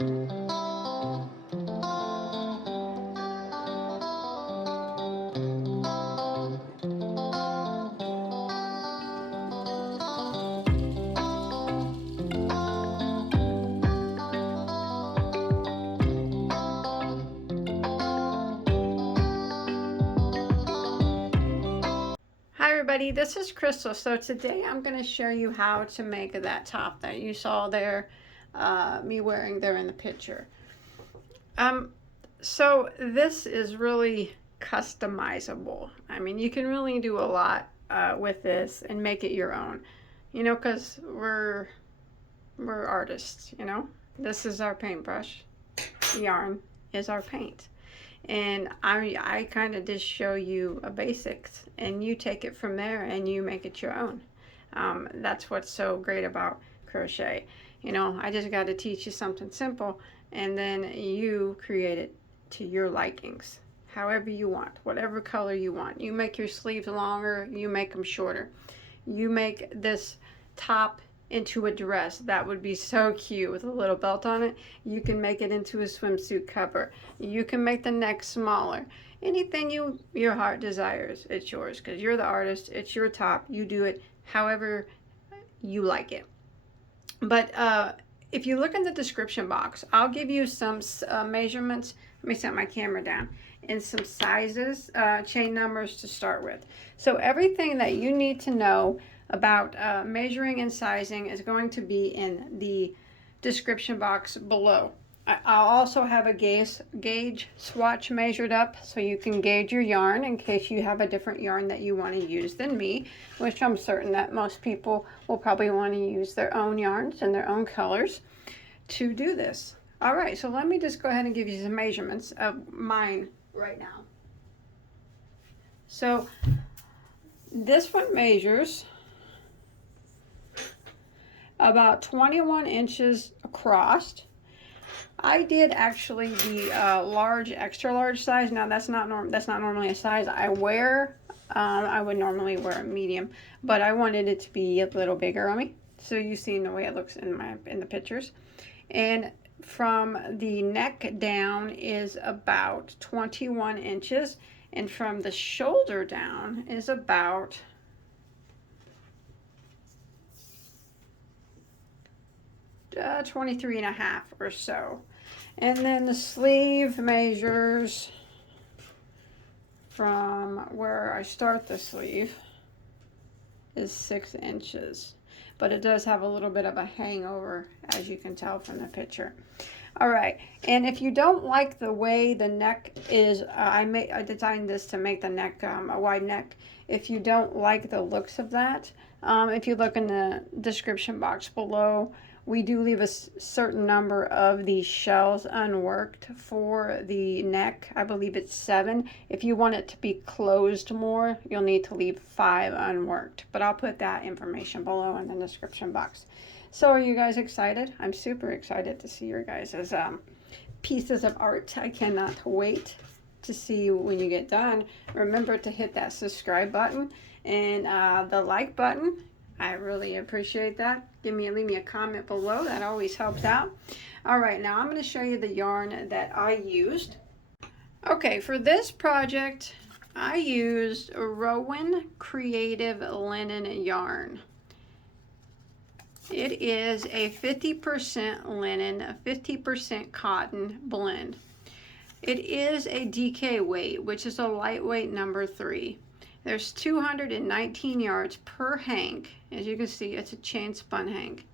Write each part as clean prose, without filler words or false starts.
Hi everybody, this is Crystal. So today I'm going to show you how to make that top that you saw there, me wearing there in the picture. So this is really customizable. I mean, you can really do a lot with this and make it your own, you know, because we're artists, you know. This is our paintbrush. Yarn is our paint. And I kind of just show you a basics, and you take it from there and you make it your own. That's what's so great about crochet. You know, I just got to teach you something simple, and then you create it to your likings, however you want, whatever color you want. You make your sleeves longer, you make them shorter. You make this top into a dress that would be so cute with a little belt on it. You can make it into a swimsuit cover. You can make the neck smaller. Anything your heart desires, it's yours, because you're the artist. It's your top. You do it however you like it. But if you look in the description box, I'll give you some measurements. Let me set my camera down. And some sizes, chain numbers to start with. So everything that you need to know about measuring and sizing is going to be in the description box below. I'll also have a gauge swatch measured up so you can gauge your yarn in case you have a different yarn that you want to use than me, which I'm certain that most people will probably want to use their own yarns and their own colors to do this. All right, so let me just go ahead and give you some measurements of mine right now. So this one measures about 21 inches across. I did actually the large, extra large size. Now that's not normally a size I wear. I would normally wear a medium, but I wanted it to be a little bigger on me. So you've seen the way it looks in the pictures. And from the neck down is about 21 inches, and from the shoulder down is about 23 and a half or so. And then the sleeve measures from where I start the sleeve is 6 inches, but it does have a little bit of a hangover, as you can tell from the picture. All right, and if you don't like the way the neck is, I designed this to make the neck a wide neck. If you don't like the looks of that, if you look in the description box below, we do leave a certain number of these shells unworked for the neck. I believe it's 7. If you want it to be closed more, you'll need to leave 5 unworked. But I'll put that information below in the description box. So are you guys excited? I'm super excited to see your guys' pieces of art. I cannot wait to see you when you get done. Remember to hit that subscribe button and the like button. I really appreciate that. Leave me a comment below. That always helps out. All right, now I'm going to show you the yarn that I used. Okay, for this project, I used Rowan Creative Linen yarn. It is a 50% linen, a 50% cotton blend. It is a DK weight, which is a lightweight number 3. There's 219 yards per hank. As you can see, it's a chain spun hank.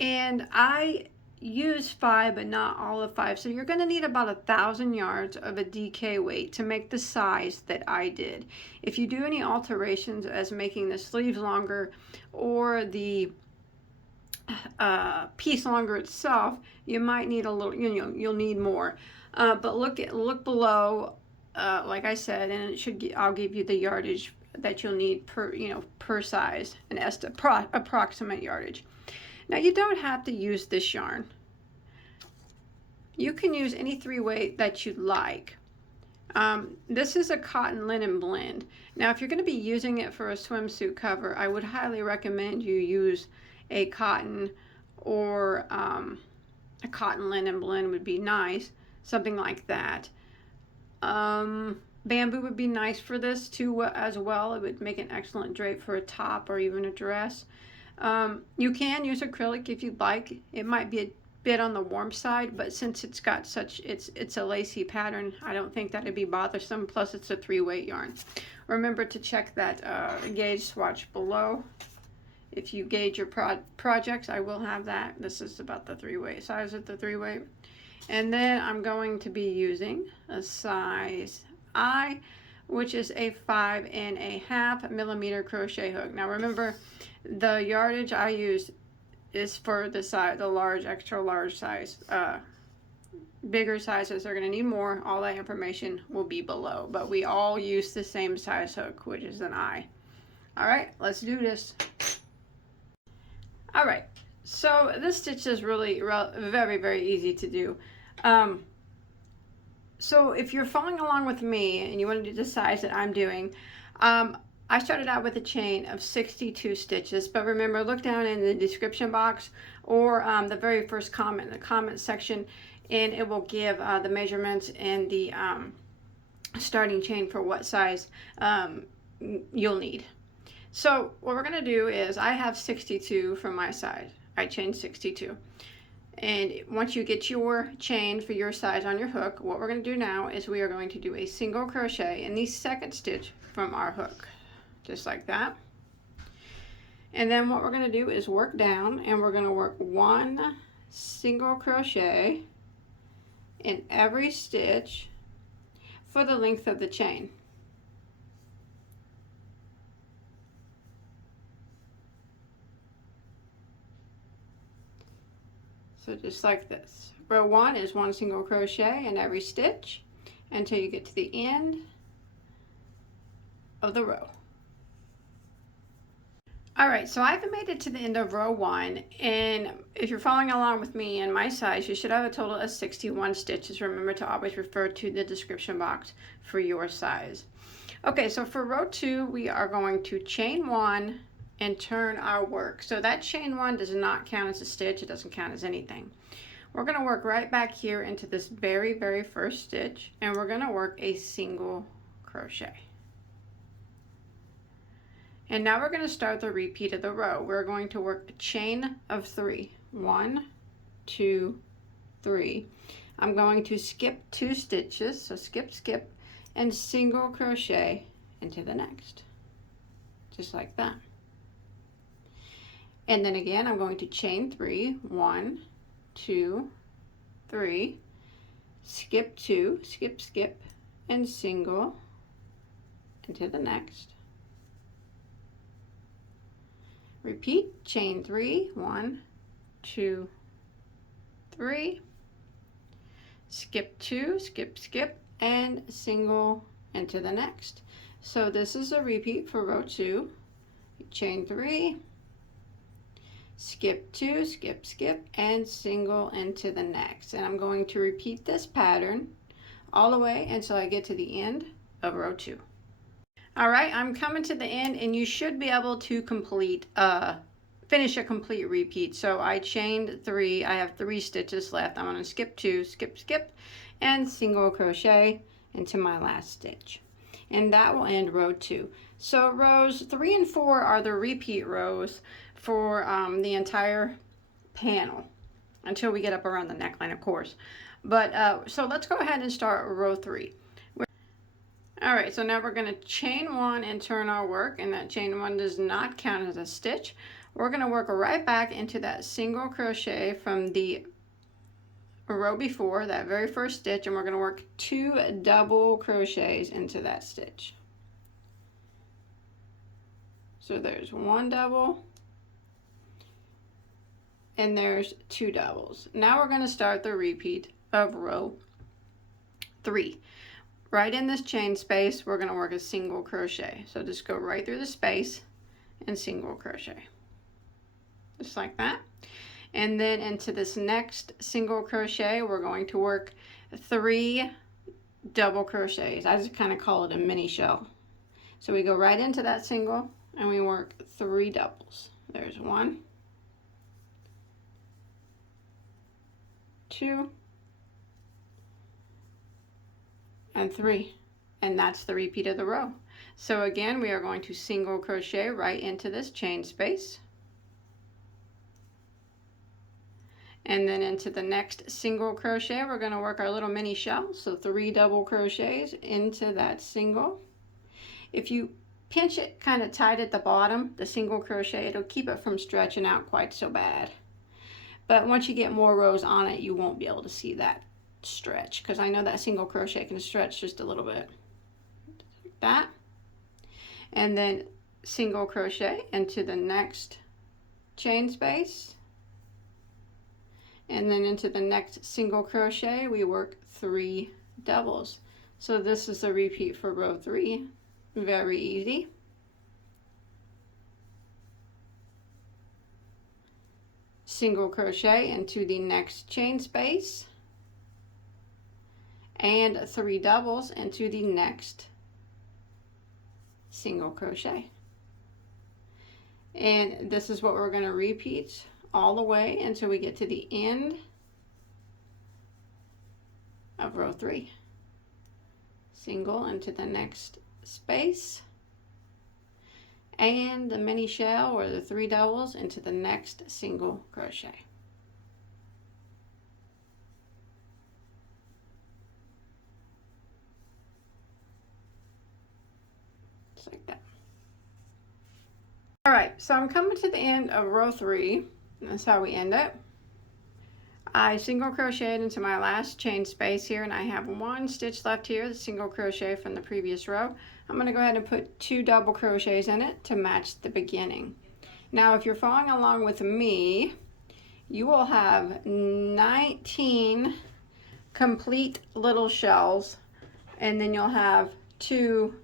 And I use 5, but not all of 5. So you're going to need about 1,000 yards of a DK weight to make the size that I did. If you do any alterations as making the sleeves longer or the piece longer itself, you might need a little, you'll need more. But look below. Like I said, and I'll give you the yardage that you'll need per size, an approximate yardage. Now you don't have to use this yarn. You can use any 3-weight that you'd like. This is a cotton linen blend. Now if you're going to be using it for a swimsuit cover, I would highly recommend you use a cotton or A cotton linen blend would be nice, something like that. Bamboo would be nice for this too as well. It would make an excellent drape for a top or even a dress. You can use acrylic if you'd like. It might be a bit on the warm side, but since it's got such, it's a lacy pattern, I don't think that'd be bothersome. Plus it's a 3-weight yarn. Remember to check that gauge swatch below. If you gauge your projects, I will have that. This is about the 3-weight size of the 3-weight. And then I'm going to be using a size I, which is a 5.5 millimeter crochet hook. Now remember, the yardage I use is for the size, the large, extra large size. Bigger sizes are going to need more. All that information will be below, but we all use the same size hook, which is an I. All right, let's do this. All right, so this stitch is really very, very easy to do. So if you're following along with me and you want to do the size that I'm doing, I started out with a chain of 62 stitches, but remember, look down in the description box or the very first comment, the comment section, and it will give the measurements and the starting chain for what size you'll need. So what we're going to do is, I have 62 from my side. I chained 62. And once you get your chain for your size on your hook, what we're going to do now is we are going to do a single crochet in the second stitch from our hook. Just like that. And then what we're going to do is work down, and we're going to work 1 single crochet in every stitch for the length of the chain. So just like this. Row 1 is 1 single crochet in every stitch until you get to the end of the row. All right, so I've made it to the end of row 1, and if you're following along with me in my size, you should have a total of 61 stitches. Remember to always refer to the description box for your size. Okay, so for row 2, we are going to chain 1 and turn our work. So that chain 1 does not count as a stitch. It doesn't count as anything. We're going to work right back here into this very, very first stitch, and we're going to work a single crochet. And now we're going to start the repeat of the row. We're going to work a chain of 3. 1, 2, 3. I'm going to skip 2 stitches, so skip, skip, and single crochet into the next. Just like that. And then again, I'm going to chain 3. 1, 2, 3. Skip 2, skip, skip, and single into the next. Repeat, chain 3, 1, 2, 3, skip 2, skip, skip, and single into the next. So this is a repeat for row 2. Chain 3, skip 2, skip, skip, and single into the next. And I'm going to repeat this pattern all the way until I get to the end of row 2. All right, I'm coming to the end, and you should be able to finish a complete repeat. So I chained 3, I have 3 stitches left. I'm going to skip 2, skip, skip, and single crochet into my last stitch. And that will end row 2. So rows 3 and 4 are the repeat rows for the entire panel until we get up around the neckline, of course. But so let's go ahead and start row 3. All right, so now we're going to chain 1 and turn our work, and that chain 1 does not count as a stitch. We're going to work right back into that single crochet from the row before, that very first stitch, and we're going to work 2 double crochets into that stitch. So there's 1 double, and there's 2 doubles. Now we're going to start the repeat of row 3. Right in this chain space, we're going to work a single crochet. So just go right through the space and single crochet. Just like that. And then into this next single crochet, we're going to work 3 double crochets. I just kind of call it a mini shell. So we go right into that single and we work 3 doubles. There's 1. 2, and 3. And that's the repeat of the row. So again, we are going to single crochet right into this chain space, and then into the next single crochet we're going to work our little mini shell. So 3 double crochets into that single. If you pinch it kind of tight at the bottom, the single crochet, it'll keep it from stretching out quite so bad. But once you get more rows on it, you won't be able to see that stretch, because I know that single crochet can stretch just a little bit. Like that. And then single crochet into the next chain space. And then into the next single crochet, we work 3 doubles. So this is the repeat for row 3. Very easy. Single crochet into the next chain space, and 3 doubles into the next single crochet. And this is what we're going to repeat all the way until we get to the end of row 3. Single into the next space, and the mini shell or the 3 doubles into the next single crochet. Just like that. All right, so I'm coming to the end of row 3. That's how we end it. I single crocheted into my last chain space here, and I have 1 stitch left here, the single crochet from the previous row. I'm going to go ahead and put 2 double crochets in it to match the beginning. Now if you're following along with me, you will have 19 complete little shells, and then you'll have 2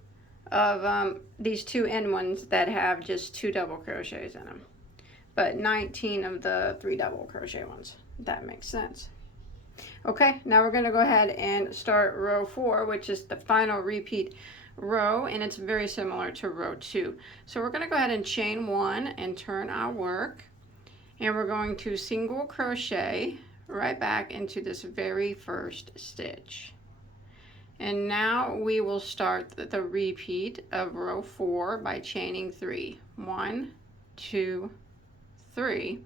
of these 2 end ones that have just 2 double crochets in them, but 19 of the 3 double crochet ones. That makes sense. Okay, now we're going to go ahead and start row 4, which is the final repeat row, and it's very similar to row 2. So we're going to go ahead and chain 1 and turn our work, and we're going to single crochet right back into this very first stitch. And now we will start the repeat of row 4 by chaining 3. 1, 2, 3.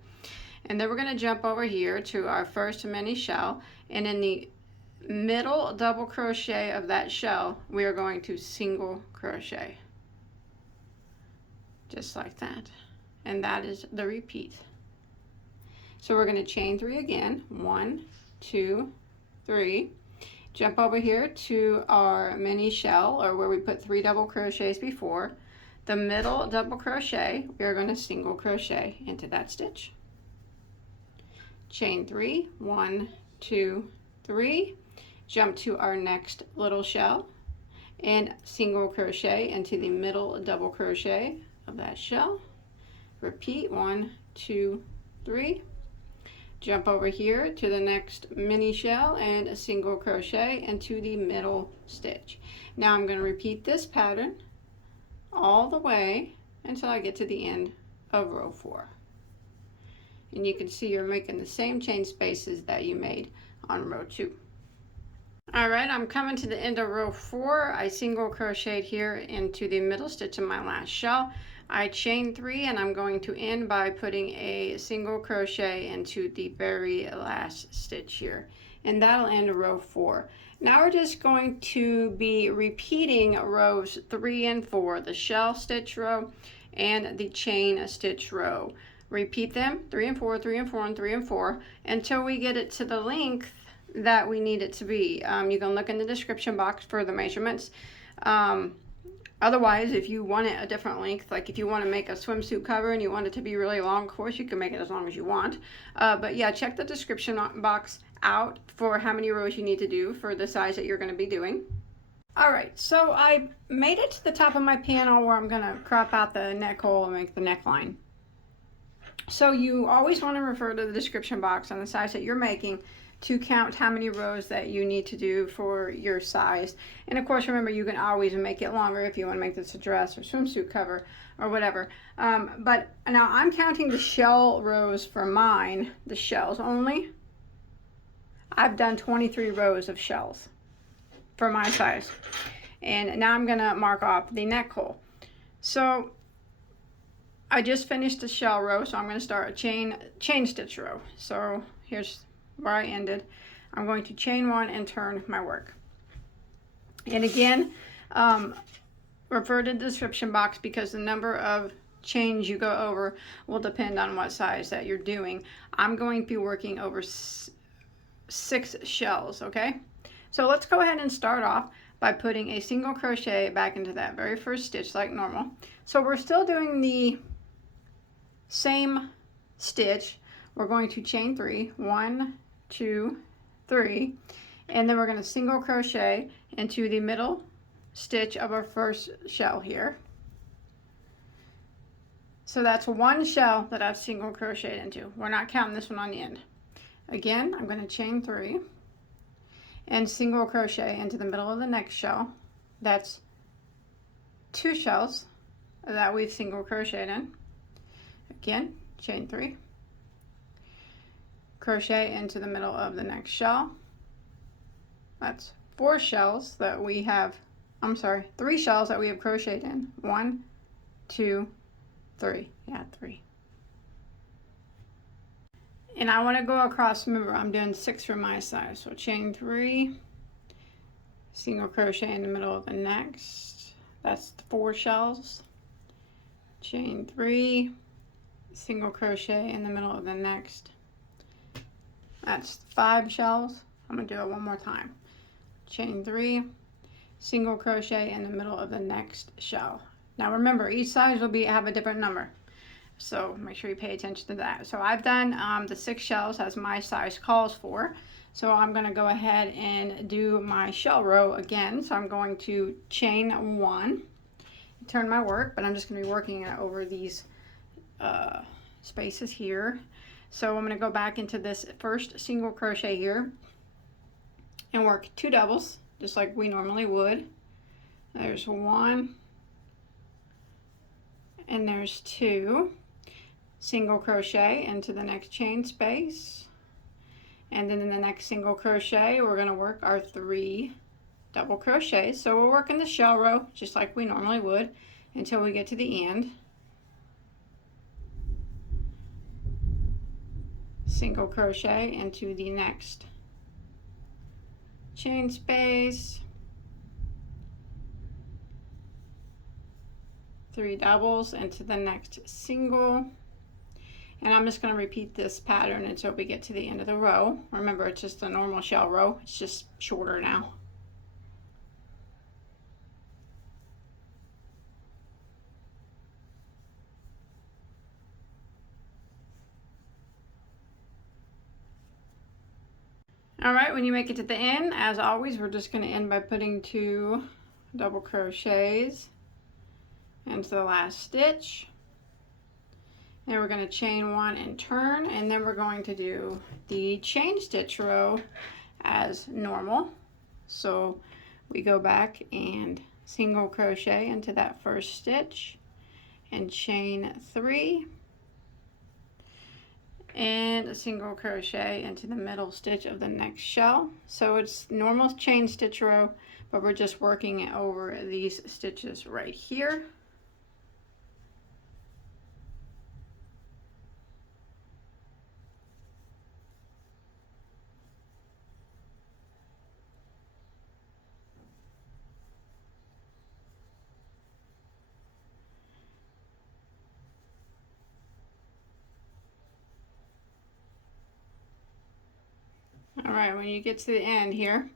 And then we're going to jump over here to our first mini shell, and in the middle double crochet of that shell we are going to single crochet, just like that, and that is the repeat. So we're going to chain 3 again. 1, 2, 3. Jump over here to our mini shell, or where we put 3 double crochets before. The middle double crochet, we are going to single crochet into that stitch. Chain 3, 1, 2, 3, jump to our next little shell and single crochet into the middle double crochet of that shell. Repeat 1, 2, 3, jump over here to the next mini shell and a single crochet into the middle stitch. Now I'm going to repeat this pattern all the way until I get to the end of row 4. And you can see you're making the same chain spaces that you made on row 2. All right, I'm coming to the end of row 4. I single crocheted here into the middle stitch of my last shell. I chain 3, and I'm going to end by putting a single crochet into the very last stitch here, and that'll end row 4. Now we're just going to be repeating rows 3 and 4, the shell stitch row and the chain stitch row. Repeat them 3 and 4, 3 and 4, and 3 and 4 until we get it to the length that we need it to be. You can look in the description box for the measurements. Otherwise, if you want it a different length, like if you want to make a swimsuit cover and you want it to be really long, of course you can make it as long as you want. But yeah, check the description box out for how many rows you need to do for the size that you're going to be doing. Alright, so I made it to the top of my panel where I'm going to crop out the neck hole and make the neckline. So you always want to refer to the description box on the size that you're making to count how many rows that you need to do for your size. And of course, remember, you can always make it longer if you want to make this a dress or swimsuit cover or whatever. But now I'm counting the shell rows for mine, the shells only. I've done 23 rows of shells for my size. And now I'm gonna mark off the neck hole. So I just finished the shell row, so I'm gonna start a chain stitch row. So here's where I ended. I'm going to chain one and turn my work. And again, refer to the description box because the number of chains you go over will depend on what size that you're doing. I'm going to be working over 6 shells, okay? So let's go ahead and start off by putting a single crochet back into that very first stitch like normal. So we're still doing the same stitch. We're going to chain 3, 1, 2, 3, and then we're going to single crochet into the middle stitch of our first shell here. So that's one shell that I've single crocheted into. We're not counting this one on the end. Again, I'm going to chain 3 and single crochet into the middle of the next shell. That's 2 shells that we've single crocheted in. Again, chain 3, crochet into the middle of the next shell. That's 4 shells that we have, 3 shells that we have crocheted in. 1, 2, 3. Yeah, 3. And I want to go across, remember I'm doing 6 for my size. So chain 3, single crochet in the middle of the next. That's 4 shells. Chain 3, single crochet in the middle of the next. That's 5 shells. I'm going to do it one more time. Chain 3, single crochet in the middle of the next shell. Now remember, each size will have a different number, so make sure you pay attention to that. So I've done the 6 shells as my size calls for. So I'm going to go ahead and do my shell row again. So I'm going to chain 1, turn my work, but I'm just going to be working it over these spaces here. So I'm going to go back into this first single crochet here and work 2 doubles just like we normally would. There's 1 and there's 2. Single crochet into the next chain space, and then in the next single crochet we're going to work our 3 double crochets. So we're working the shell row just like we normally would until we get to the end. Single crochet into the next chain space, 3 doubles into the next single, and I'm just going to repeat this pattern until we get to the end of the row. Remember, it's just a normal shell row, it's just shorter now. Alright, when you make it to the end, as always, we're just going to end by putting 2 double crochets into the last stitch. And we're going to chain 1 and turn, and then we're going to do the chain stitch row as normal. So we go back and single crochet into that first stitch and chain 3. And a single crochet into the middle stitch of the next shell. So it's normal chain stitch row, but we're just working it over these stitches right here. Alright, when you get to the end here,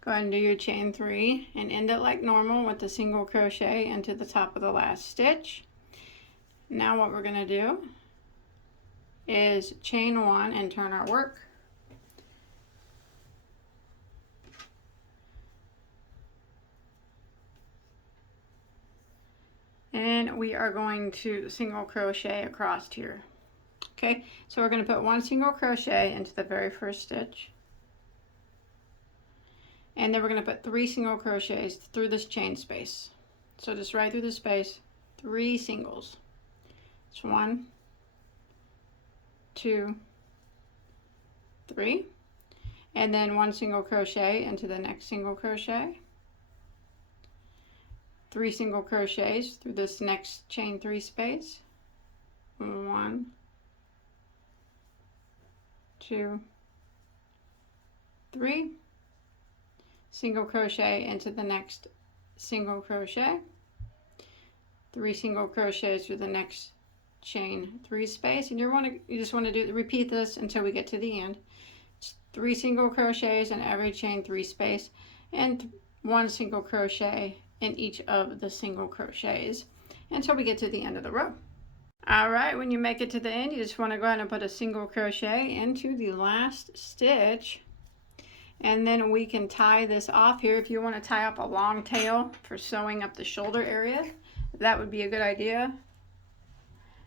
go ahead and do your chain 3 and end it like normal with the single crochet into the top of the last stitch. Now what we're going to do is chain 1 and turn our work. And we are going to single crochet across here. Okay, so we're going to put 1 single crochet into the very first stitch, and then we're going to put 3 single crochets through this chain space. So just right through the space, 3 singles. It's 1, 2, 3, and then 1 single crochet into the next single crochet, 3 single crochets through this next chain 3 space, 1, 2, 3, single crochet into the next single crochet, 3 single crochets through the next chain 3 space, and you just want to repeat this until we get to the end. 3 single crochets in every chain 3 space, and 1 single crochet in each of the single crochets until we get to the end of the row. All right, when you make it to the end, you just want to go ahead and put a single crochet into the last stitch, and then we can tie this off here. If you want to tie up a long tail for sewing up the shoulder area, that would be a good idea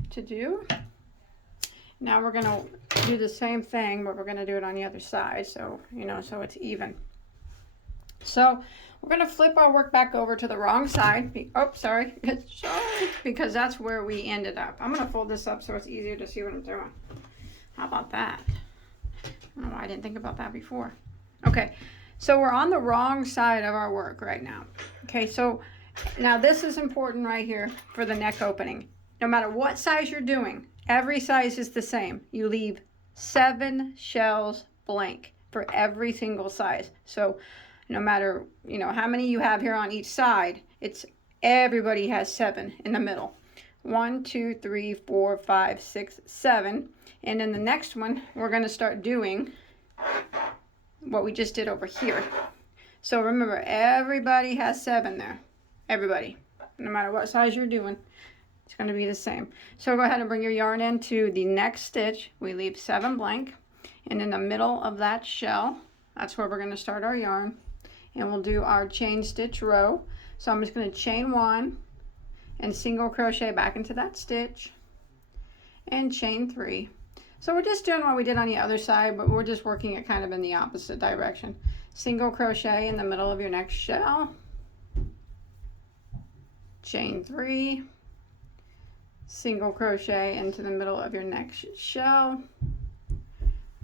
to do. Now we're going to do the same thing, but we're going to do it on the other side, so so it's even. So we're going to flip our work back over to the wrong side. Oh, sorry, because that's where we ended up. I'm going to fold this up so it's easier to see what I'm doing. How about that? I don't know why I didn't think about that before. Okay, so we're on the wrong side of our work right now. Okay, so now this is important right here for the neck opening. No matter what size you're doing, every size is the same. You leave 7 shells blank for every single size. So no matter how many you have here on each side, everybody has 7 in the middle. 1, 2, 3, 4, 5, 6, 7, and in the next one we're going to start doing what we just did over here. So remember, everybody has 7 there. Everybody, no matter what size you're doing, it's going to be the same. So go ahead and bring your yarn into the next stitch. We leave 7 blank, and in the middle of that shell, that's where we're going to start our yarn, and we'll do our chain stitch row. So I'm just going to chain 1 and single crochet back into that stitch and chain 3. So we're just doing what we did on the other side, but we're just working it kind of in the opposite direction. Single crochet in the middle of your next shell, chain 3, single crochet into the middle of your next shell,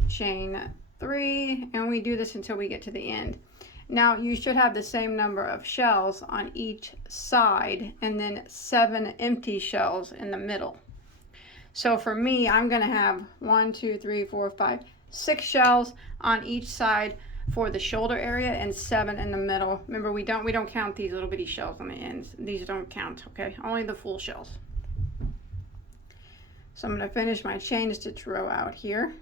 chain 3, and we do this until we get to the end. Now you should have the same number of shells on each side, and then 7 empty shells in the middle. So for me, I'm going to have 1, 2, 3, 4, 5, 6 shells on each side for the shoulder area, and 7 in the middle. Remember, we don't count these little bitty shells on the ends. These don't count, okay? Only the full shells. So I'm going to finish my chain stitch row out here.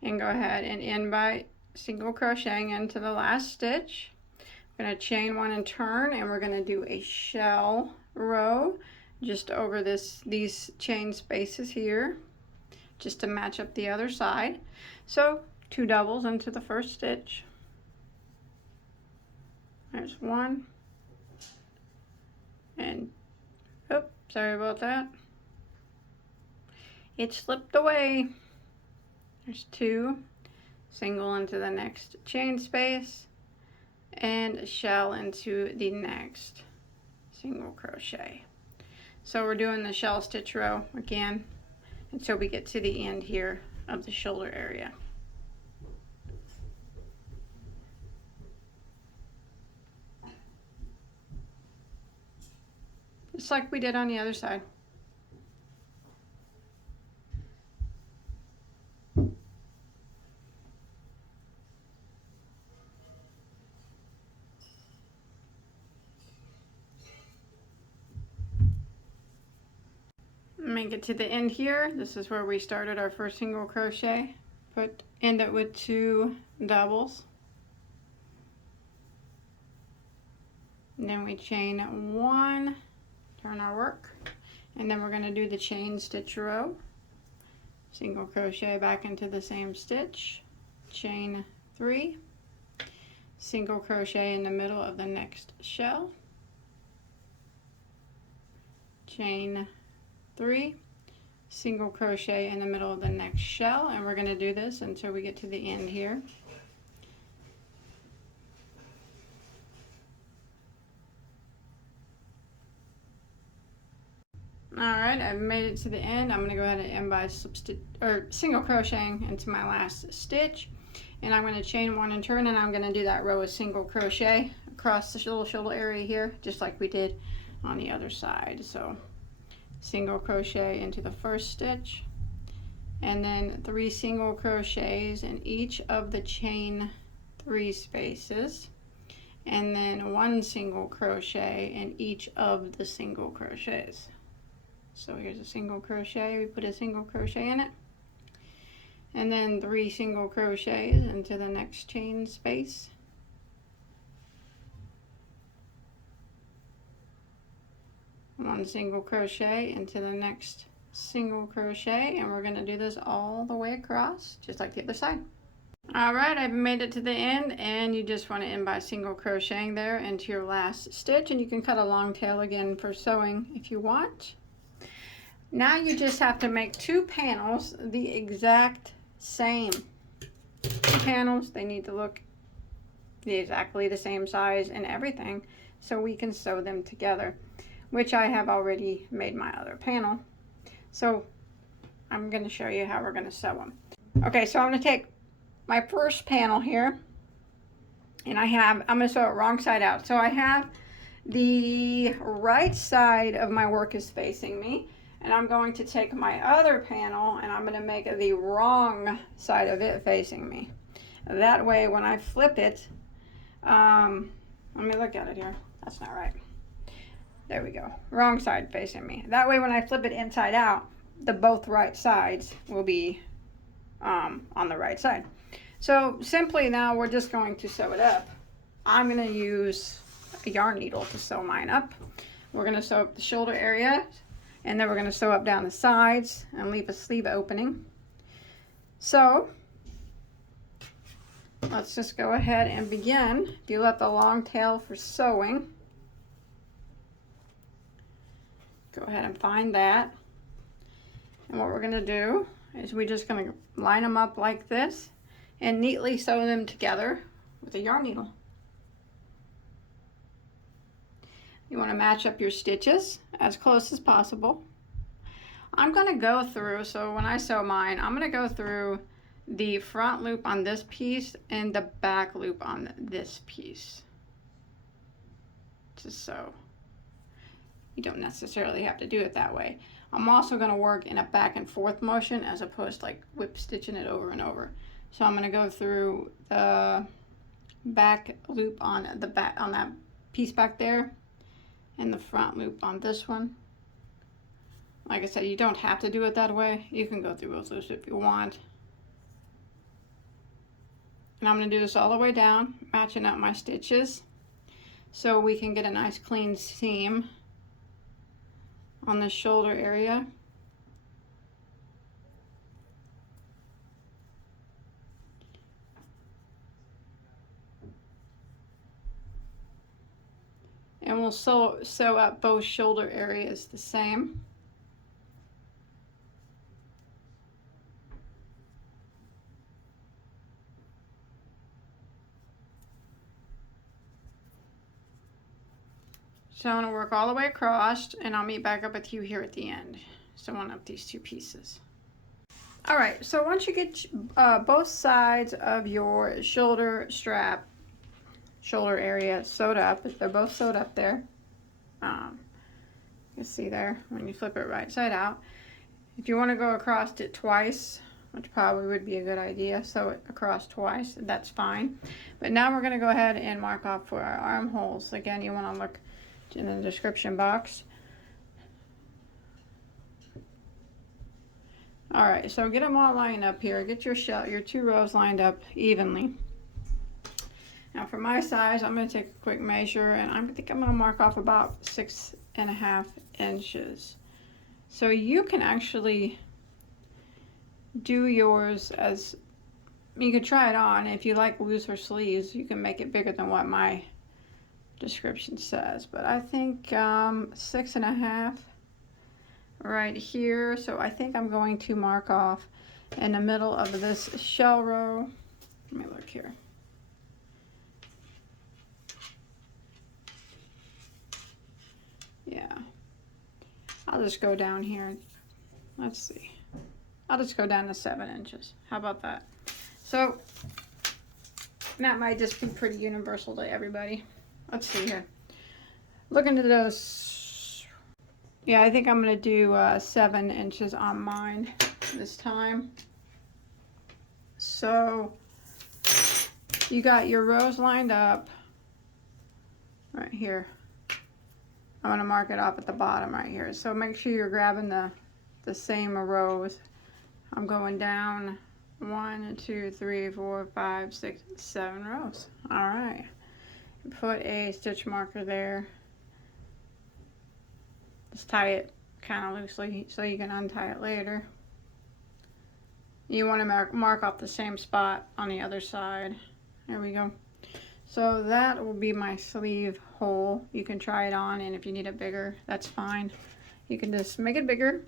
And go ahead and end by single crocheting into the last stitch. We're going to chain 1 and turn, and we're going to do a shell row just over these chain spaces here, just to match up the other side. So 2 doubles into the first stitch. There's 1, and oh, sorry about that, it slipped away. There's 2, single into the next chain space, and a shell into the next single crochet. So we're doing the shell stitch row again until we get to the end here of the shoulder area. Just like we did on the other side. Make it to the end here. This is where we started our first single crochet. End it with 2 doubles. And then we chain 1, turn our work, and then we're going to do the chain stitch row. Single crochet back into the same stitch, chain 3, single crochet in the middle of the next shell, chain 3, single crochet in the middle of the next shell, and we're going to do this until we get to the end here. Alright, I've made it to the end. I'm going to go ahead and end by single crocheting into my last stitch. And I'm going to chain one and turn, and I'm going to do that row of single crochet across the little shoulder area here, just like we did on the other side. So single crochet into the first stitch, and then 3 single crochets in each of the chain 3 spaces, and then 1 single crochet in each of the single crochets. So here's a single crochet, we put a single crochet in it, and then 3 single crochets into the next chain space, one single crochet into the next single crochet, and we're going to do this all the way across, just like the other side. Alright, I've made it to the end, and you just want to end by single crocheting there into your last stitch, and you can cut a long tail again for sewing if you want. Now you just have to make 2 panels the exact same. 2 panels, they need to look exactly the same size and everything, so we can sew them together, which I have already made my other panel. So I'm going to show you how we're going to sew them. Okay, so I'm going to take my first panel here, and I'm going to sew it wrong side out. So I have the right side of my work is facing me, and I'm going to take my other panel and I'm going to make the wrong side of it facing me. That way when I flip it, let me look at it here. That's not right. There we go. Wrong side facing me. That way when I flip it inside out, the both right sides will be on the right side. So simply now we're just going to sew it up. I'm going to use a yarn needle to sew mine up. We're going to sew up the shoulder area, and then we're going to sew up down the sides and leave a sleeve opening. So let's just go ahead and begin. Do let the long tail for sewing. Go ahead and find that. And what we're going to do is we're just going to line them up like this and neatly sew them together with a yarn needle. You want to match up your stitches as close as possible. I'm going to go through, so when I sew mine, I'm going to go through the front loop on this piece and the back loop on this piece to sew. You don't necessarily have to do it that way. I'm also going to work in a back and forth motion as opposed to like whip stitching it over and over. So I'm going to go through the back loop on the back on that piece back there, and the front loop on this one. Like I said, you don't have to do it that way. You can go through both loops if you want. And I'm going to do this all the way down, matching up my stitches so we can get a nice clean seam on the shoulder area. And we'll sew up both shoulder areas the same. So I'm going to work all the way across, and I'll meet back up with you here at the end, sewing up these 2 pieces. Alright, so once you get both sides of your shoulder strap, shoulder area sewed up, they're both sewed up there. You see there when you flip it right side out. If you want to go across it twice, which probably would be a good idea, sew it across twice, that's fine. But now we're going to go ahead and mark off for our armholes. Again, you want to look in the description box. Alright, so get them all lined up here. Get your 2 rows lined up evenly. Now for my size, I'm going to take a quick measure, and I think I'm going to mark off about 6.5 inches. So you can actually do yours as, you can try it on. If you like looser sleeves, you can make it bigger than what my description says. But I think 6.5 right here. So I think I'm going to mark off in the middle of this shell row. Let me look here. Yeah, I'll just go down here. Let's see. I'll just go down to 7 inches. How about that? So that might just be pretty universal to everybody. Let's see here. Look into those. Yeah, I think I'm going to do 7 inches on mine this time. So you got your rows lined up right here. I'm going to mark it off at the bottom right here. So make sure you're grabbing the same rows. I'm going down 1, 2, 3, 4, 5, 6, 7 rows. All right. Put a stitch marker there. Just tie it kind of loosely so you can untie it later. You want to mark off the same spot on the other side. There we go. So that will be my sleeve hole. You can try it on, and if you need it bigger, that's fine. You can just make it bigger.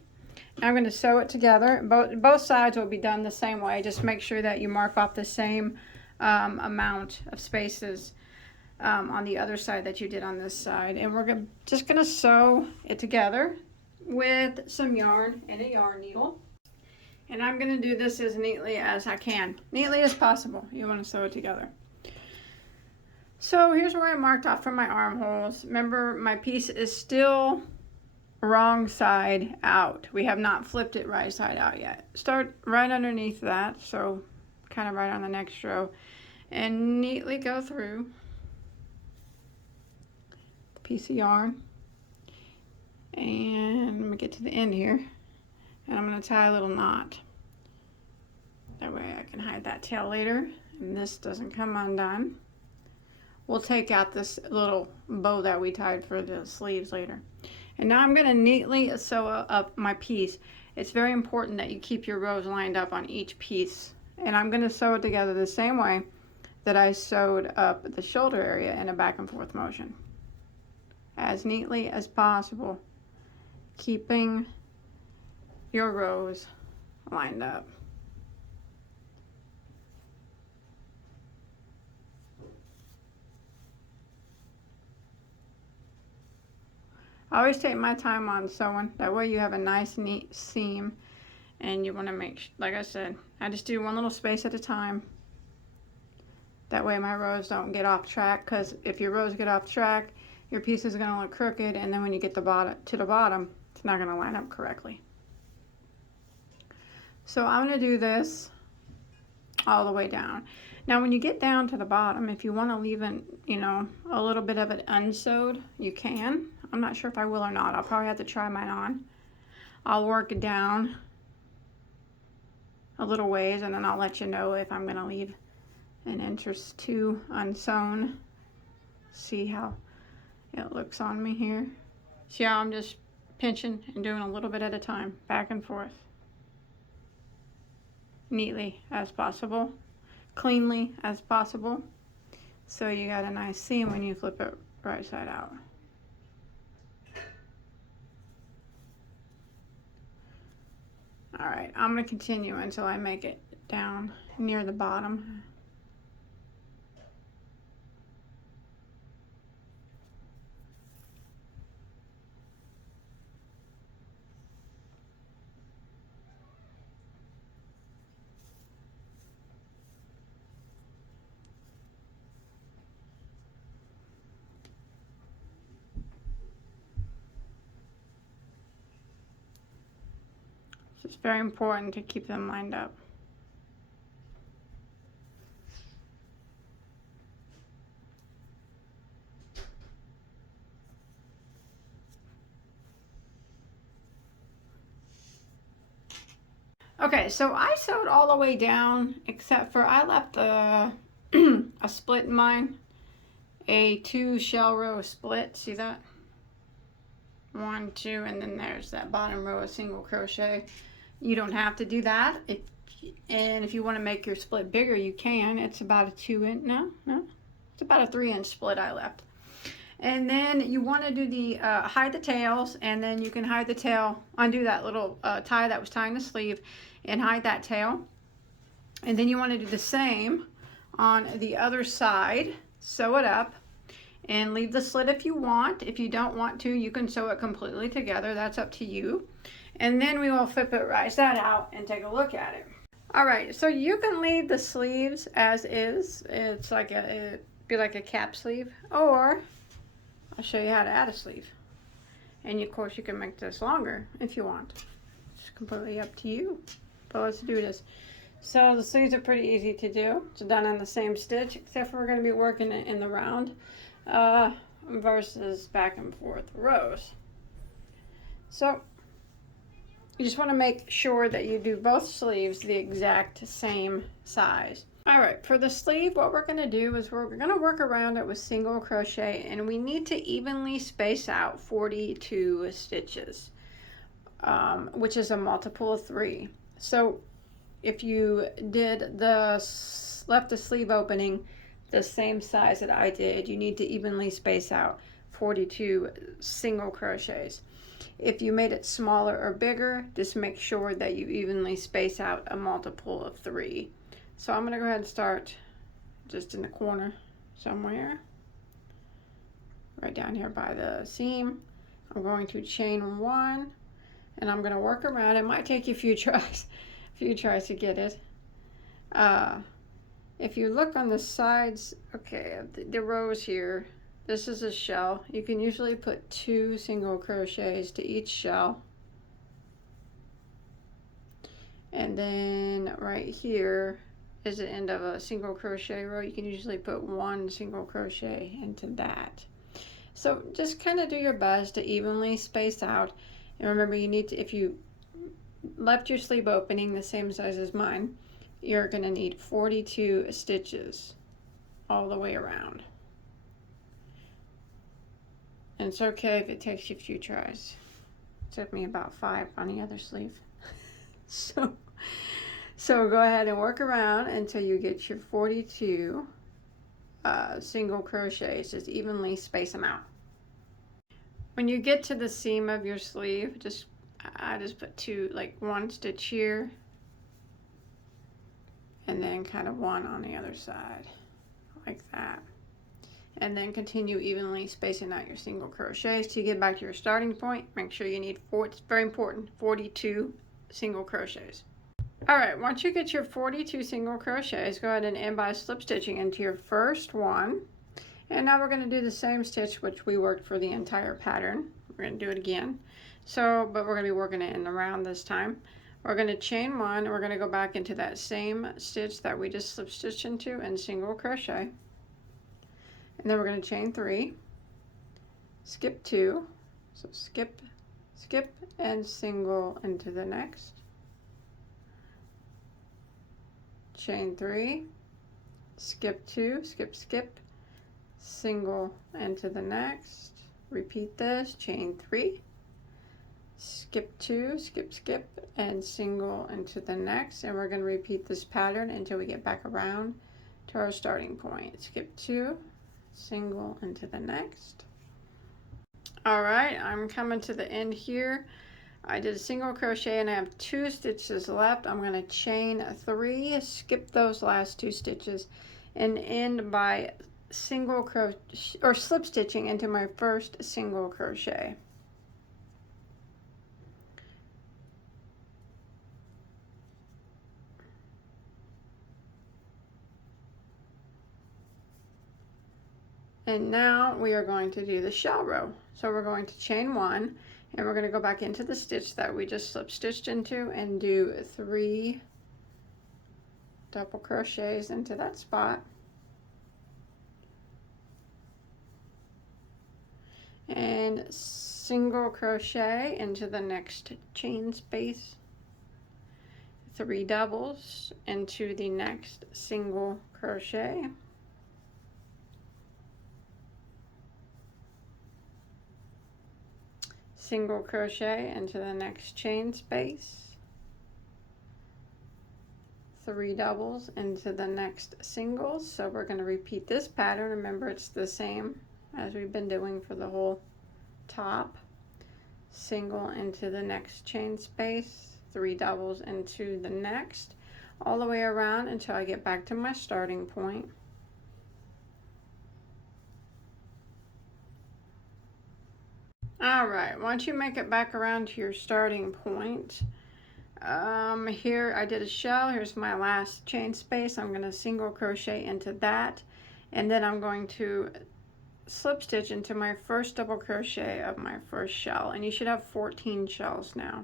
I'm going to sew it together. Both sides will be done the same way. Just make sure that you mark off the same amount of spaces on the other side that you did on this side. And we're just going to sew it together with some yarn and a yarn needle. And I'm going to do this as neatly as I can. Neatly as possible. You want to sew it together. So here's where I marked off for my armholes. Remember, my piece is still wrong side out. We have not flipped it right side out yet. Start right underneath that, so kind of right on the next row, and neatly go through the piece of yarn. And I'm going to get to the end here, and I'm going to tie a little knot. That way I can hide that tail later, and this doesn't come undone. We'll take out this little bow that we tied for the sleeves later. And now I'm going to neatly sew up my piece. It's very important that you keep your rows lined up on each piece. And I'm going to sew it together the same way that I sewed up the shoulder area in a back and forth motion. As neatly as possible, keeping your rows lined up. I always take my time on sewing. That way you have a nice, neat seam. And you want to make, like I said, I just do one little space at a time. That way my rows don't get off track, because if your rows get off track, your piece is going to look crooked, and then when you get to the bottom, it's not going to line up correctly. So I'm going to do this all the way down. Now when you get down to the bottom, if you want to leave it, a little bit of it unsewed, you can. I'm not sure if I will or not. I'll probably have to try mine on. I'll work it down a little ways, and then I'll let you know if I'm going to leave an inch or two unsewn. See how it looks on me here. See how I'm just pinching and doing a little bit at a time, back and forth. Neatly as possible, cleanly as possible, so you got a nice seam when you flip it right side out. Alright, I'm going to continue until I make it down near the bottom. It's very important to keep them lined up. Okay, so I sewed all the way down, except for I left a split in mine, a 2 shell row split. See that? 1, 2, and then there's that bottom row of single crochet. You don't have to do that. If you want to make your split bigger, you can. It's about a 2 inch. No, it's about a 3 inch split I left. And then you want to do the hide the tails, and then you can hide the tail, undo that little tie that was tying the sleeve, and hide that tail. And then you want to do the same on the other side. Sew it up, and leave the slit if you want. If you don't want to, you can sew it completely together. That's up to you. And then we will flip it right side out and take a look at it. All right, so you can leave the sleeves as is. It'd be like a cap sleeve, or I'll show you how to add a sleeve. And of course you can make this longer if you want. It's completely up to you. But let's do this. So the sleeves are pretty easy to do. It's done on the same stitch, except for we're going to be working it in the round versus back and forth rows. So you just want to make sure that you do both sleeves the exact same size. All right, for the sleeve, what we're going to do is we're going to work around it with single crochet, and we need to evenly space out 42 stitches, which is a multiple of 3. So if you did left the sleeve opening the same size that I did, you need to evenly space out 42 single crochets. If you made it smaller or bigger, just make sure that you evenly space out a multiple of 3. So I'm going to go ahead and start just in the corner somewhere, right down here by the seam. I'm going to chain 1, and I'm going to work around. It might take you a few tries to get it. If you look on the sides, okay, of the rows here, this is a shell. You can usually put 2 single crochets to each shell. And then right here is the end of a single crochet row. You can usually put 1 single crochet into that. So just kind of do your best to evenly space out. And remember, you need to, if you left your sleeve opening the same size as mine, you're going to need 42 stitches all the way around. And it's okay if it takes you a few tries. It took me about 5 on the other sleeve. So go ahead and work around until you get your 42 single crochets. Just evenly space them out. When you get to the seam of your sleeve, I just put 1 stitch here, and then kind of 1 on the other side, like that. And then continue evenly spacing out your single crochets till you get back to your starting point. Make sure you need it's very important, 42 single crochets. All right, once you get your 42 single crochets, go ahead and end by slip stitching into your first one. And now we're going to do the same stitch which we worked for the entire pattern. We're going to do it again. But we're going to be working it in the round this time. We're going to chain 1, and we're going to go back into that same stitch that we just slip stitched into and single crochet. And then we're going to chain 3, skip 2, so skip, and single into the next. Chain 3, skip 2, skip, single into the next. Repeat this, chain 3, skip 2, skip, and single into the next. And we're going to repeat this pattern until we get back around to our starting point. Skip 2, single into the next. All right, I'm coming to the end here. I did a single crochet and I have 2 stitches left. I'm going to chain 3, skip those last 2 stitches, and end by single crochet or slip stitching into my first single crochet. And now we are going to do the shell row. So we're going to chain 1, and we're going to go back into the stitch that we just slip stitched into and do 3 double crochets into that spot. And single crochet into the next chain space. 3 doubles into the next single crochet. Single crochet into the next chain space, 3 doubles into the next singles. So we're going to repeat this pattern. Remember, it's the same as we've been doing for the whole top. Single into the next chain space, 3 doubles into the next, all the way around until I get back to my starting point. All right, once you make it back around to your starting point, here I did a shell. Here's my last chain space. I'm going to single crochet into that, and then I'm going to slip stitch into my first double crochet of my first shell, and you should have 14 shells now.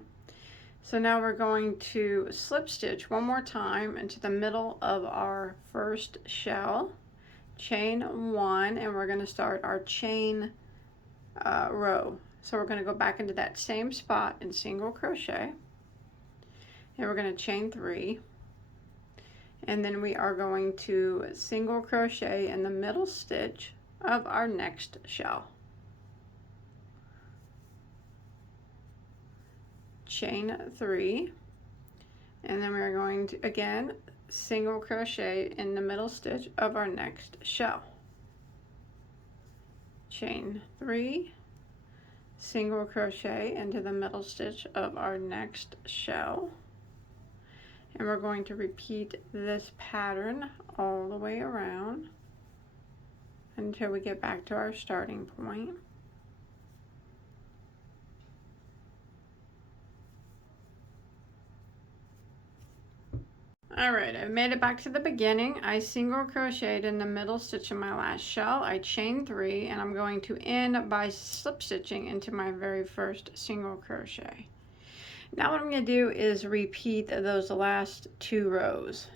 So now we're going to slip stitch one more time into the middle of our first shell, chain one, and we're going to start our chain row. So we're going to go back into that same spot and single crochet, and we're going to chain three, and then we are going to single crochet in the middle stitch of our next shell, chain three, and then we're going to again single crochet in the middle stitch of our next shell, chain three, single crochet into the middle stitch of our next shell, and we're going to repeat this pattern all the way around until we get back to our starting point. Alright, I've made it back to the beginning. I single crocheted in the middle stitch of my last shell. I chained three, and I'm going to end by slip stitching into my very first single crochet. Now what I'm going to do is repeat those last two rows.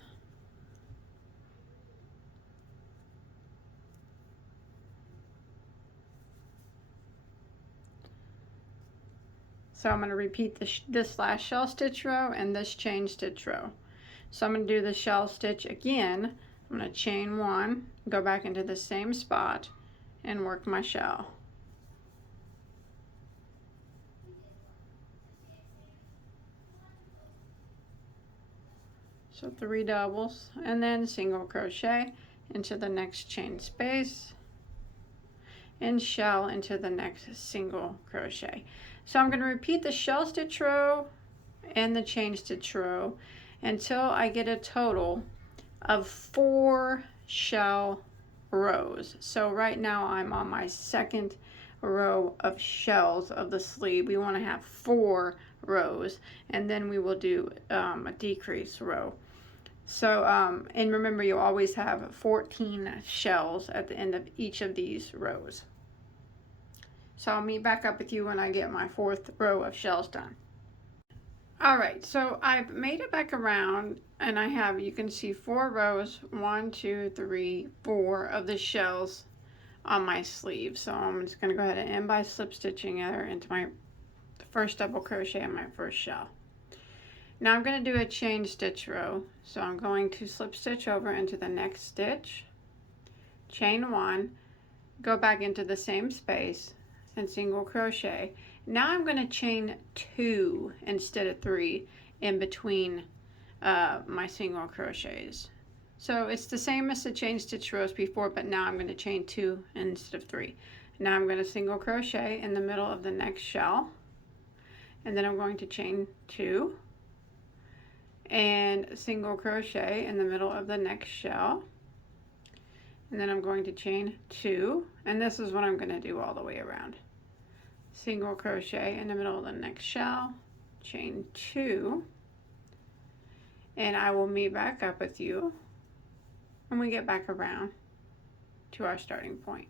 So I'm going to repeat this last shell stitch row and this chain stitch row. So I'm going to do the shell stitch again. I'm going to chain one, go back into the same spot, and work my shell. So 3 doubles, and then single crochet into the next chain space, and shell into the next single crochet. So I'm going to repeat the shell stitch row and the chain stitch row until I get a total of 4 shell rows. So right now I'm on my second row of shells of the sleeve. We want to have 4 rows, and then we will do a decrease row. So and remember, you always have 14 shells at the end of each of these rows. So I'll meet back up with you when I get my 4th row of shells done. Alright, so I've made it back around, and I have, you can see 4 rows, 1, 2, 3, 4 of the shells on my sleeve. So I'm just going to go ahead and end by slip stitching her into my first double crochet in my first shell. Now I'm going to do a chain stitch row. So I'm going to slip stitch over into the next stitch, chain one, go back into the same space, and single crochet. Now I'm going to chain 2 instead of 3 in between my single crochets. So it's the same as the chain stitch rows before, but now I'm going to chain 2 instead of 3. Now I'm going to single crochet in the middle of the next shell, and then I'm going to chain 2 and single crochet in the middle of the next shell, and then I'm going to chain 2, and this is what I'm going to do all the way around. Single crochet in the middle of the next shell, chain 2, and I will meet back up with you when we get back around to our starting point.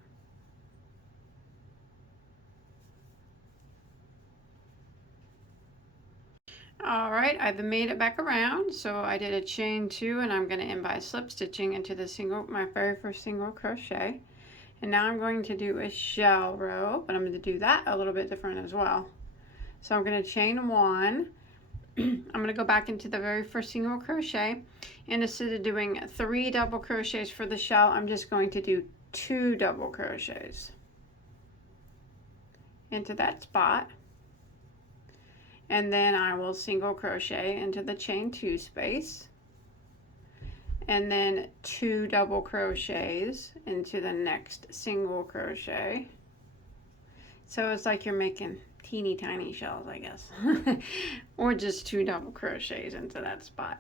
Alright, I've made it back around. So I did a chain 2, and I'm going to end by slip stitching into the my very first single crochet. And now I'm going to do a shell row, but I'm going to do that a little bit different as well. So I'm going to chain 1. I'm going to go back into the very first single crochet, and instead of doing 3 double crochets for the shell, I'm just going to do 2 double crochets into that spot, and then I will single crochet into the chain 2 space, and then 2 double crochets into the next single crochet. So it's like you're making teeny tiny shells, I guess. Or just 2 double crochets into that spot.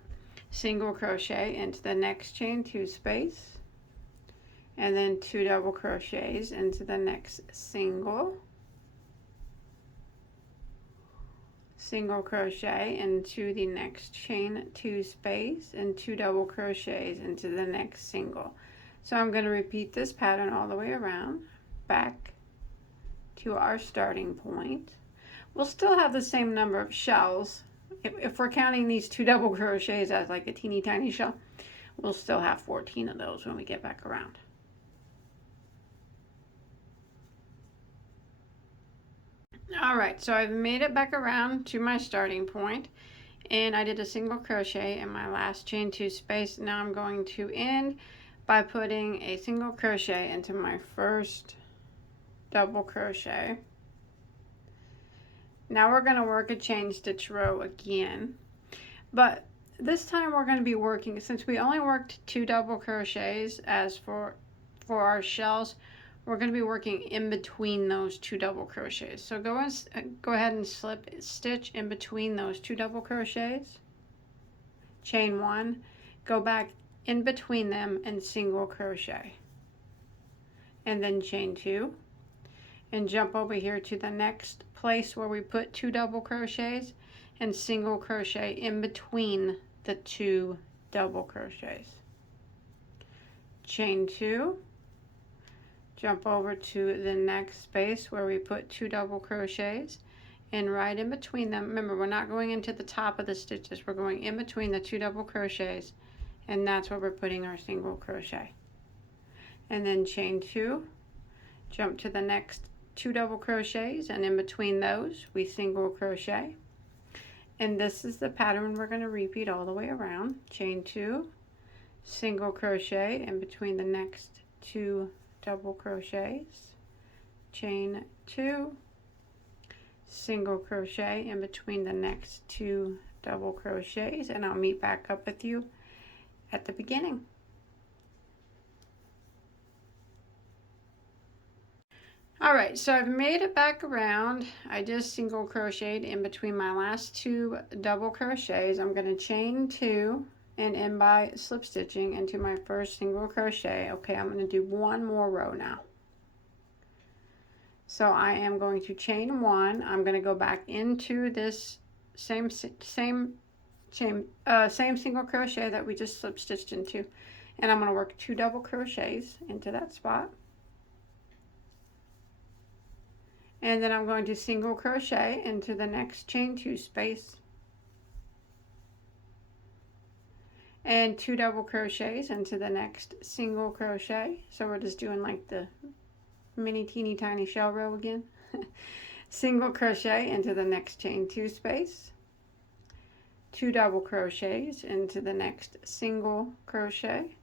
Single crochet into the next chain 2 space, and then 2 double crochets into the next single, single crochet into the next chain 2 space, and 2 double crochets into the next single. So I'm going to repeat this pattern all the way around, back to our starting point. We'll still have the same number of shells. If we're counting these 2 double crochets as like a teeny tiny shell, we'll still have 14 of those when we get back around. All right, so I've made it back around to my starting point, and I did a single crochet in my last chain 2 space. Now I'm going to end by putting a single crochet into my first double crochet. Now we're going to work a chain stitch row again, but this time we're going to be working, since we only worked 2 double crochets as for our shells, we're going to be working in between those 2 double crochets. So go ahead and slip stitch in between those 2 double crochets, chain 1, go back in between them and single crochet, and then chain 2, and jump over here to the next place where we put 2 double crochets and single crochet in between the 2 double crochets. Chain 2, jump over to the next space where we put 2 double crochets, and right in between them, remember we're not going into the top of the stitches, we're going in between the 2 double crochets, and that's where we're putting our single crochet. And then chain 2, jump to the next 2 double crochets, and in between those we single crochet. And this is the pattern we're going to repeat all the way around. Chain 2, single crochet in between the next 2 double crochets, chain 2, single crochet in between the next 2 double crochets, and I'll meet back up with you at the beginning. All right, so I've made it back around. I just single crocheted in between my last 2 double crochets. I'm going to chain 2 and end by slip stitching into my first single crochet. Okay, I'm going to do 1 more row now. So I am going to chain 1. I'm going to go back into this same single crochet that we just slip stitched into, and I'm going to work 2 double crochets into that spot. And then I'm going to single crochet into the next chain 2 space, and 2 double crochets into the next single crochet. So we're just doing like the mini teeny tiny shell row again. Single crochet into the next chain 2 space, 2 double crochets into the next single crochet,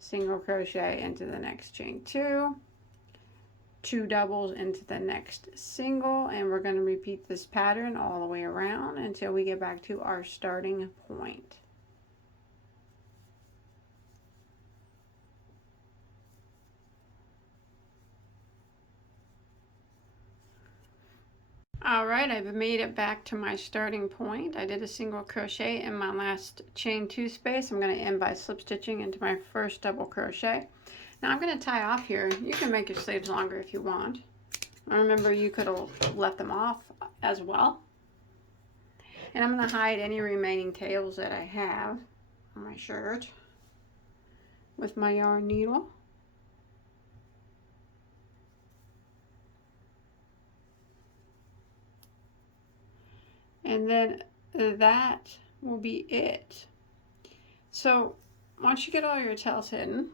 single crochet into the next chain 2, 2 doubles into the next single, and we're going to repeat this pattern all the way around until we get back to our starting point. All right, I've made it back to my starting point. I did a single crochet in my last chain 2 space. I'm going to end by slip stitching into my first double crochet. Now I'm going to tie off here. You can make your sleeves longer if you want. Remember, you could have left them off as well. And I'm going to hide any remaining tails that I have on my shirt with my yarn needle. And then that will be it. So once you get all your tails hidden,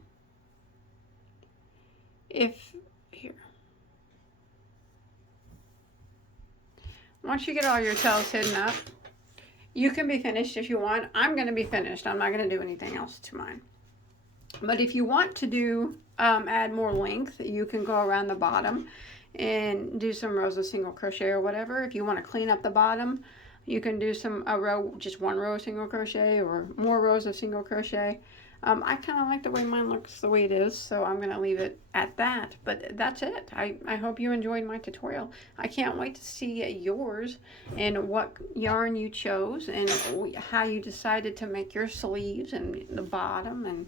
once you get all your tails hidden up, you can be finished if you want. I'm going to be finished. I'm not going to do anything else to mine. But if you want to do add more length, you can go around the bottom and do some rows of single crochet or whatever. If you want to clean up the bottom, you can do just 1 row of single crochet or more rows of single crochet. I kind of like the way mine looks the way it is, so I'm going to leave it at that. But that's it. I hope you enjoyed my tutorial. I can't wait to see yours and what yarn you chose and how you decided to make your sleeves and the bottom, and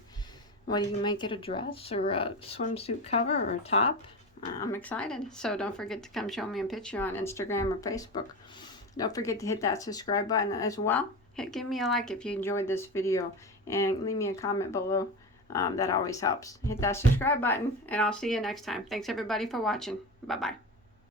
whether you make it a dress or a swimsuit cover or a top. I'm excited. So don't forget to come show me a picture on Instagram or Facebook. Don't forget to hit that subscribe button as well. Give me a like if you enjoyed this video, and leave me a comment below. That always helps. Hit that subscribe button, and I'll see you next time. Thanks everybody for watching. Bye-bye.